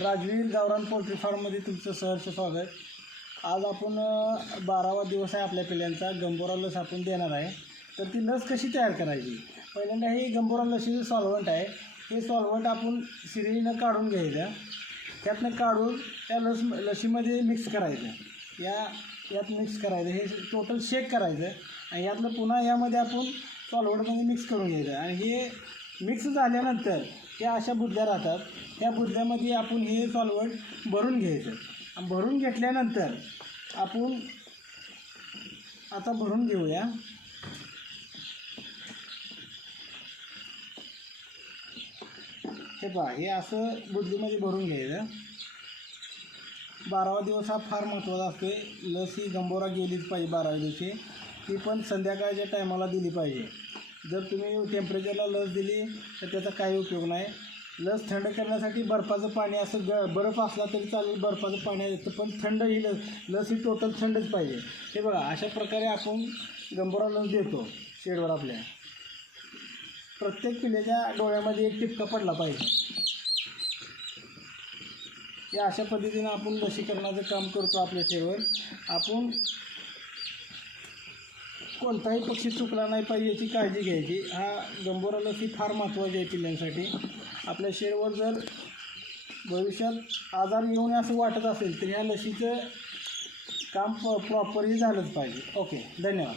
राजवीर गावरान पोल्ट्री फार्ममध्ये तुमचं सहर्ष स्वागत. आज आपण 12वा दिवस आहे आपल्या पिल्यांचा. गंभोरा लस आपण देणार आहे. तर ती लस कशी तयार करायची? पहिल्यांदा हे गंभोरा लसीचं सॉल्व्हंट आहे. हे सॉल्व्हंट आपण सिरिंजनं काढून घ्यायचं. त्यातनं काढून त्या लसीमध्ये मिक्स करायचं. यात मिक्स करायचं. हे टोटल शेक करायचं आणि यातलं पुन्हा यामध्ये आपण सॉल्व्हंटमध्ये मिक्स करून घ्यायचं. आणि हे मिक्स झाल्यानंतर त्या अशा बुदल्या राहतात. त्या बुदल्यामध्ये आपण हे सॉल्व्हंट भरून घ्यायचं. भरून घेतल्यानंतर आपण आता भरून घेऊया. हे पहा, हे असं बुदलीमध्ये भरून घ्यायचं. 12वा दिवस हा फार महत्त्वाचा असतो. लस ही गंभोरा गेलीच पाहिजे 12व्या दिवशी. ती पण संध्याकाळच्या टायमाला दिली पाहिजे. जर तुम्ही टेम्परेचरला लस दिली तर त्याचा काही उपयोग नाही. लस थंड करण्यासाठी बर्फाचं पाणी, असं बर्फ असला तरी चालेल, बर्फाचं पाणी येतं, पण थंड ही लस ही टोटल थंडच पाहिजे. हे बघा, अशा प्रकारे आपण गंभोरा लस देतो शेडवर. आपल्या प्रत्येक पिल्ल्याच्या डोळ्यामध्ये एक टिपका पडला पाहिजे. या अशा पद्धतीनं आपण लसीकरणाचं काम करतो आपल्या शेडवर. आपण कोणताही पक्षी चुकला नाही पाहिजे याची काळजी घ्यायची. हा गंभोरा लस ही फार महत्त्वाची आहे पिल्लांसाठी. आपल्या शेडवर जर भविष्यात आजार येऊ नये असं वाटत असेल तर ह्या लसीचं काम प्रॉपरली झालंच पाहिजे. ओके, धन्यवाद.